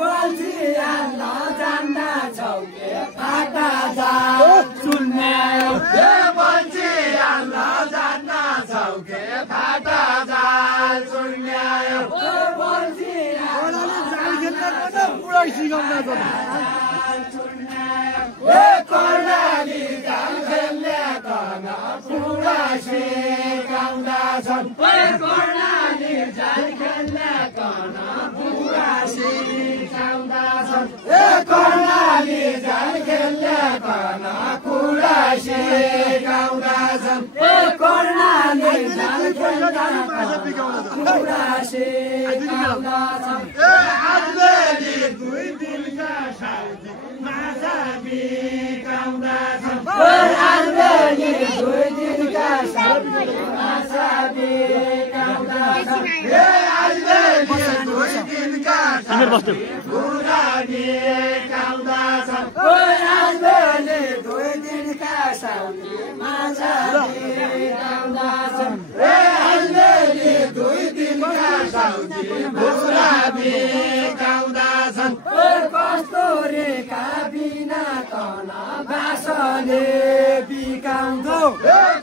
बल्छी हाल्न जान्दा छौ के फाटा जाल चुन्यायो बल्छी हाल्न जान्दा छौ के फाटा जाल चुन्यायो बल्छी कर्णाली जाल खेल्ने कन पुरा सिकाउँदा छन् कर्णाली जाल खेल्ने कन पुरा सिकाउँदा छन् कर्णाली जाल खेल्ने कन पुरा सिकाउँदा छन् कर्णाली जाल खेल्ने पुरा सिकाउँदा छन् आजले दुई दिनका साथी माछा बिकाउँदा छन् आजले दुई दिनका साथी माछा बिकाउँदा छन् आजले दुई दिनका साथी बुढा बिकाउँदा छन् आजले दुई दिनका साथी माछा बिकाउँदा छन् आजले दुई दिनका साथी बुढा बिकाउँदा छन् कस्तुरीका बिना कन बाँसले बिकाउँदो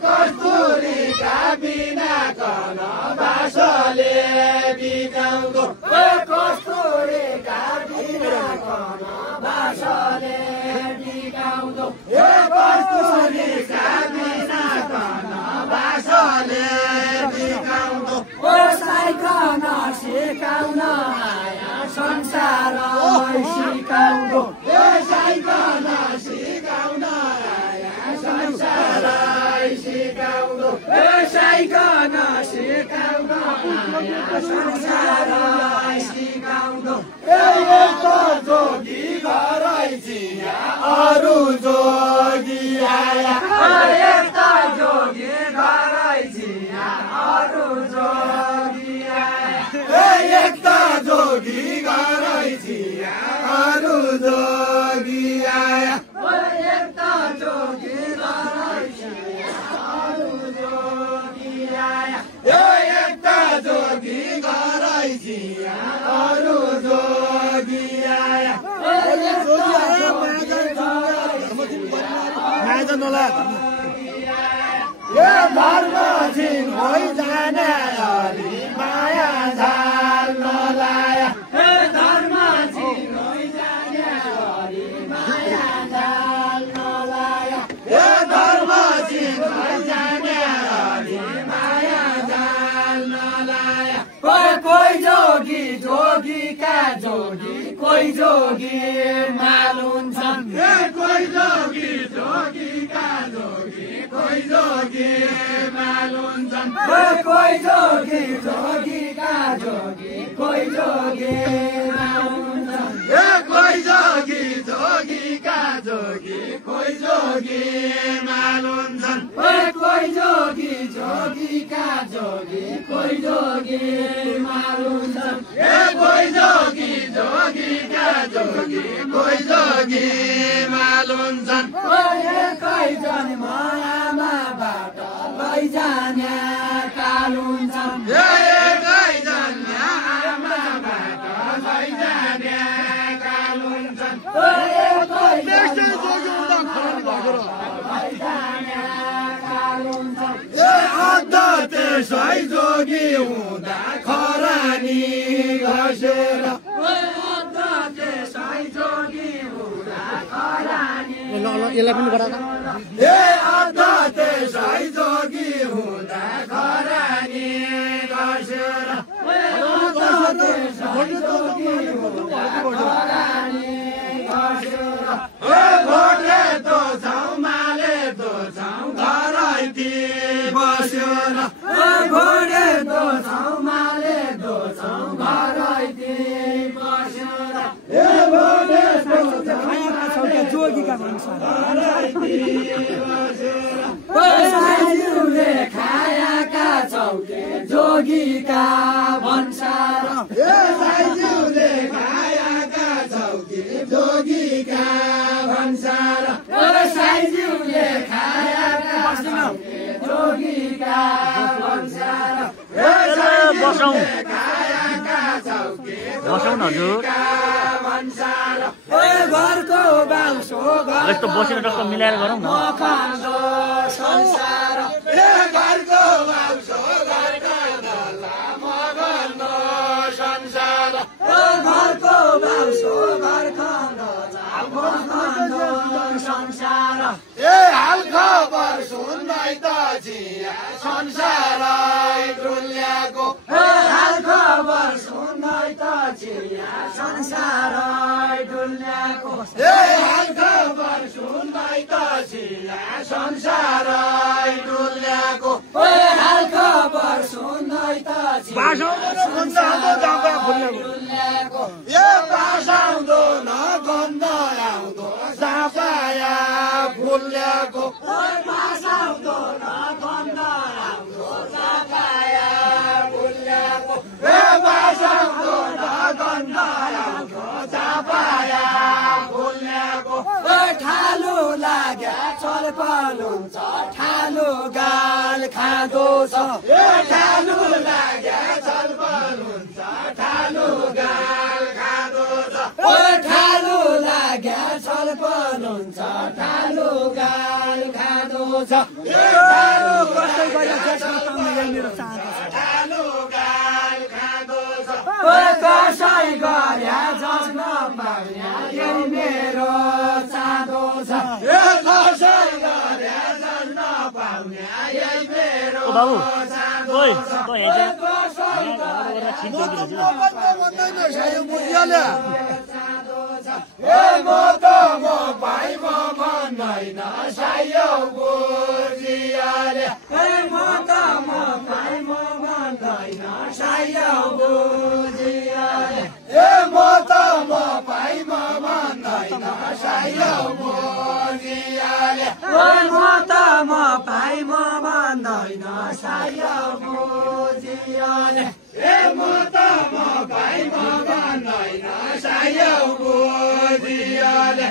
कस्तुरीका बिना कन बाँसले बिकाउँदो कस्तुरीका बिना कन बाँसले बिकाउँदो कस्तुरीका बिना कन बाँसले बिकाउँदो साइकन सिकाउन आया संसार सिकाउँदो साइकन सिकाउन आया संसार सिकाउँदो साइकन सिकाउन आया संसार सिकाउँदो जोगी घरै चिया अरू जोगी आया जोगी घरै चिया अरू जोगी आया एक त जोगी घरै चिया अरू जोगी आया एक त जोगी घरै चिया अरू जोगी आया एक त जोगी घरै चिया अरू जोगी आया धर्म छिन जाने अलि माया झाल नलाया धर्म छिन जाने अलि माया झाल नलाया धर्म छिन जाने अलि माया झाल नलाया कोही जोगी जोगीका जोगी कोही जोगी मालुम छन् कोही जोगी जोगीका जोगी कोही जोगी मालुम छन् कोही जोगी जोगीका जोगी कोही जोगी मालुम छन् कोही जोगी जोगीका जोगी कोही जोगी मालुम छन् कोही जोगी जोगीका जोगी कोही जोगी मालुम छन् कोही जोगी जोगीका जोगी कोही जोगी मालुम छन् एकै जन्ममाबाट लैजाने कालुन छन् एकै जन्ममाबाट लैजाने कालुन छन् एकै लैजाने कालुन छन् अन्त त्यसै जोगी हुँदा खरानी घसेर त्यसै जोगी हुँदा खरानी यसलाई पनि गरा अन्त त्यसै जोगी हुँदा खरानी घसेर भोटे तो छौ माले तो छौ घरैती बस्यो घोडे दो छौ माले दो छौ घरैती बस्यो भोटे तो जोगीका भन्छ साइजुले खायाका छौके जोगीका भन्सार साइजुले खायाका छौके जोगीका भन्सार साइजुले खायाका छौके जोगीका भन्सार बसौँ खायाका छौके बसौँ न हजुर भन्सार घरको बाउसो यस्तो बसेर टक्क मिलाएर गरौँ न मखानो संसार घरको बाउसो घरका दला मगर्नो संसार घरको बाउसो घरका दला मगर्नो संसार हाल खबर सुन्दै त चिया संसारै डुल्याको हाल खबर सुन्दै त चिया संसारै डुल्याको हाल खबर सुन्दै त चिया संसारै डुल्याको हाल खबर सुन्दै त चिया संसारै डुल्याको पासाउँदो न गन्ध आउँदो सापाया फुल्याको पासाउँदो न गन्ध आउँदो सापाया फुल्याको पासाउँदो न गन्ध आउँदो सापाया फुल्याको ठालु लाग्या छलफल हुन्छ ठालु गाल खाँदो छ ठालु लाग्या छलफल हुन्छ ठालु गाल खाँदो छ ठालु लाग्या छलफल हुन्छ ठालु गाल खाँदो छ ठालु गाल खाँदो छ कसै गर्या जस्न पाउया यही मेरो चाँदो छ कसै गर्या जस्न पाउने यही मेरो बाबु चाँदो ओइ छ त म त म भाइ म भन्दैन सायो बुझिहाले म त म भाइ म भन्दैन सायो बुझिहाले म त म भाइ म भन्दैन सायो बुझिहाले म त म भाइ म भन्दैन सायो बुझिहाले म त म भाइ म भन्दैन सायो बुझिहाले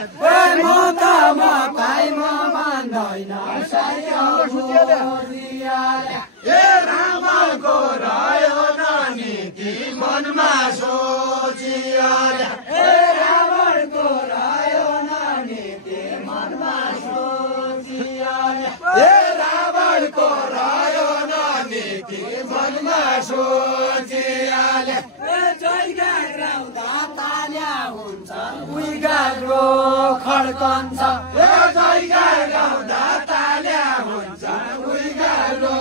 म त म भाइ म भन्दैन सायो बुझिहाले रामको रह्यो नीति मनमा सोचिहाले रावणको रह्यो नीति मनमा सोचिहाले रावणको रह्यो नीति मनमा सोचिहाले जैगा गाउँदा ताल्या हुन्छ उही गाग्रो खड्कन्छ जैगा गाउँदा ताल्या हुन्छ उही गाह्रो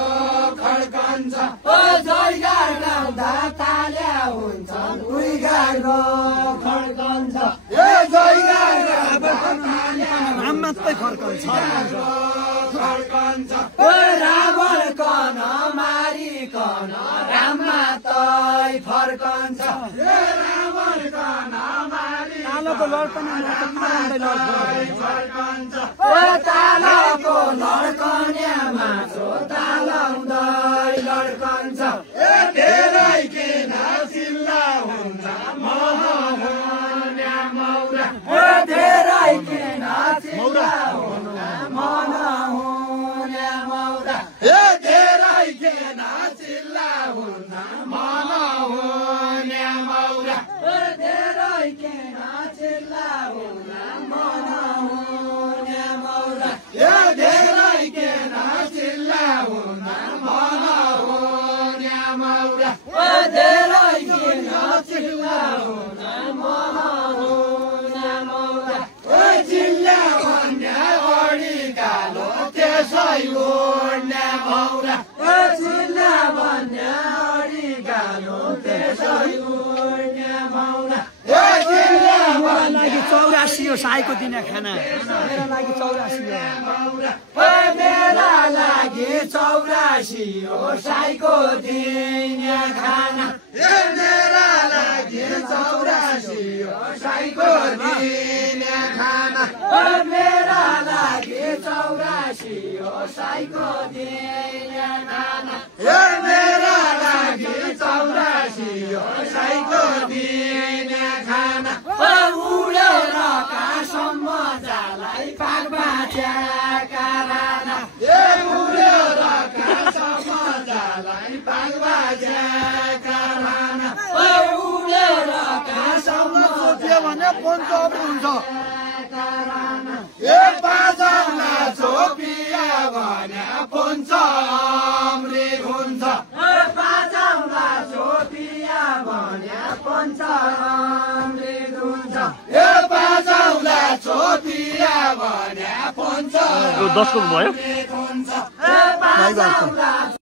खड्कन्छ जैगा गाउँदा ताल्या हुन्छ उही गाग्रो खड्कन्छ जैगा मात्रै फर्कन्छ खड्कन्छ रावण कन मारिकन राम मात्रै फर्कन्छ रावण कन मारि तालको लड्कने फर्कन्छ तालको लड्कने माछो तालाउँदै लड्कन्छ धेरै किन चिल्ला हुन्छ मौरा धेरै किन चिल्ला हुन मन हुने मौरा धेरै किन चिल्ला हुन्छ मन हुने मौरा धेरै किन चिल्ला हुन मन हुने मौरा धेरै किन चिल्ला हुन मन हुने मौरा धेरै किन चिल्ला हुन मन हुने मौरा चिल्ला भन्ने अडी कालो त्यसै उड्ने मौरा चिल्ला भन्ने अडी गालो त्यसै उड्ने मौरा चिल्ला लागि 84 हो साईको दिने खाना मेरो लागि 84 हो मेरा लागि 84 हो साईको दिने खाना मेरा लागि 84 हो साईको दिने खाना मेरा लागि 84 हो साईको दिने खाना मेरा लागि 84 हो साईको दिने खाना उडेर कासम्म जालाई पाक बाच्याका राना उडेर कासम्म जालाई पाक बाजेका राना उडेर कासम्म भने पञ्चमी हुन्छ ए बाजाउला छोपिया भने पञ्चमृग हुन्छ बाजाउला छोपिया भने पञ्चमृग हुन्छ ए बाजाउला छोपिया भने पञ्चमृग 10 को भयो बाजाउला